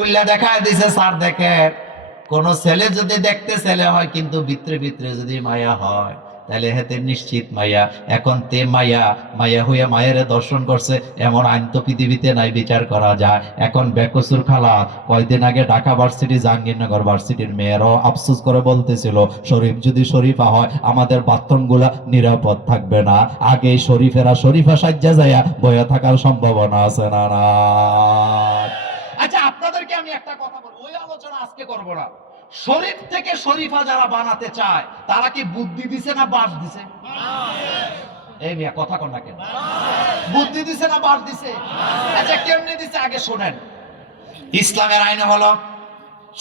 কুল্লা দেখায় দিছে স্যার দেখে, কোন ছেলে যদি দেখতে ছেলে হয় কিন্তু ভিতরে ভিতরে যদি মায়া হয় তাহলে হেতে নিশ্চিত মাইয়া। এখন তে মাইয়া মাইয়া হইয়া মায়ের দর্শন করছে, এমন আইন তো পৃথিবীতে নাই, বিচার করা যায়। এখন বেকসুর খালা কয়দিন আগে ঢাকা ভার্সিটি জাহাঙ্গীরনগর ভার্সিটির মেয়েরাও আফসোস করে বলতেছিল, শরীফ যদি শরীফা হয় আমাদের বাথরুম গুলা নিরাপদ থাকবে না, আগে শরীফেরা শরীফা সাজ্জা যাইয়া বয়া থাকার সম্ভাবনা আছে না না। আচ্ছা আপনাদেরকে আমি একটা কথা বলবো, ওই আলোচনা আজকে করব না। শরীফ থেকে শরীফা যারা বানাতে চায় তারা কি বুদ্ধি দিছে না বাস দিছে? এই মিয়া কথা কন না কেন? বুদ্ধি দিছে না বাস দিছে? আচ্ছা কেমনে দিছে আগে শুনেন। ইসলামের আইন হলো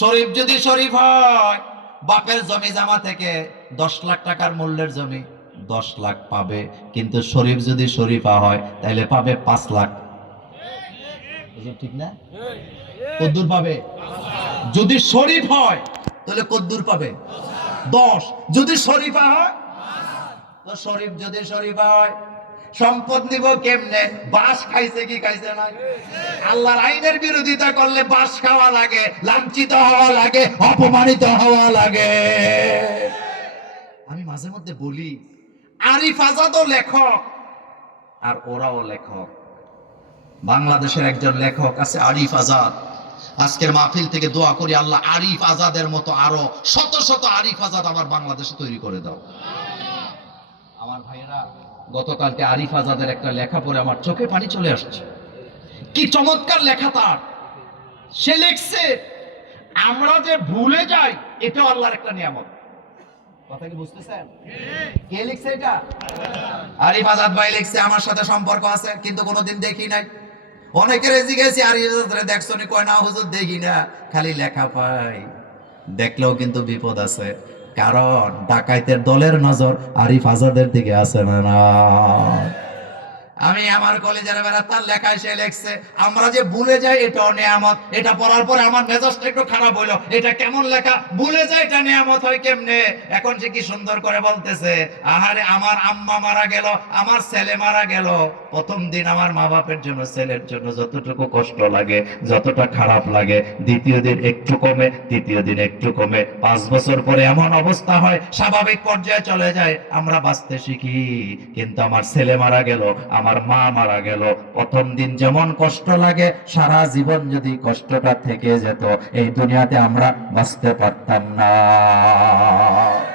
শরীফ যদি শরীফ হয়, বাপের জমি জামা থেকে 10 লাখ টাকার মূল্যের জমি 10 লাখ পাবে, কিন্তু শরীফ যদি শরীফা হয় তাহলে পাবে 5 লাখ। ঠিক না? কদ্দুর পাবে? যদি শরীফ হয় তাহলে কদ্দুর পাবে? 10। যদি শরীফা হয় তো শরীফ যদি শরীফা হয় সম্পদ নিব কেমনে? বাস খাইছে কি খাইছে না? আল্লাহর আইনের বিরোধিতা করলে বাস খাওয়া লাগে, লাঞ্ছিত হওয়া লাগে, অপমানিত হওয়া লাগে। আমি মাঝে মধ্যে বলি, আরিফ আজাদও লেখক আর ওরাও লেখক। বাংলাদেশের একজন লেখক আছে আরিফ আজাদ। আজকের মাহফিল থেকে দোয়া করি, আল্লাহ আরিফ আজাদের মতো আরো শত শত আরিফ আজাদ আমার বাংলাদেশে তৈরি করে দাও। আমার ভাইয়েরা, গতকালকে আরিফ আজাদের একটা লেখা পড়ে আমার চোখে পানি চলে আসছে। কি চমৎকার লেখা তার! সে লিখছে, আমরা যে ভুলে যাই এটা আল্লাহর একটা নিয়ামত। কথা কি বুঝতেছেন? কে লিখছে এটা? আরিফ আজাদ ভাই লিখছে। আমার সাথে সম্পর্ক আছে কিন্তু কোনোদিন দেখি নাই। অনেকের জিজ্ঞেস আরিফ আজাদ দেখছো নি? কয় না হুজুর দেখি না, খালি লেখা পাই। দেখলেও কিন্তু বিপদ আছে, কারণ ডাকাইতের দলের নজর আরিফ আজাদের দিকে আছে না না। আমি আমার কলেজের বেলা তার লেখায় সে লেখছে, আমরা যে ভুলে যাই এটাও নিয়ামত। এটা পড়ার পরে আমার মেজাজটা একটু খারাপ হইলো। এটা কেমন লেখা? ভুলে যায় এটা নিয়ামত হয় কেমনে? এখন সে কি সুন্দর করে বলতেছে, আহারে আমার আম্মা মারা গেল, আমার ছেলে মারা গেল। প্রথম দিন আমার মা বাপের জন্য, ছেলের জন্য যতটুকু কষ্ট লাগে, যতটা খারাপ লাগে, দ্বিতীয় দিন একটু কমে, তৃতীয় দিন একটু কমে, 5 বছর পরে এমন অবস্থা হয় স্বাভাবিক পর্যায়ে চলে যায়, আমরা বাঁচতে শিখি। কিন্তু আমার ছেলে মারা গেল, আমার মা মারা গেল, প্রথম দিন যেমন কষ্ট লাগে, সারা জীবন যদি কষ্টটা থেকে যেত, এই দুনিয়াতে আমরা বাঁচতে পারতাম না।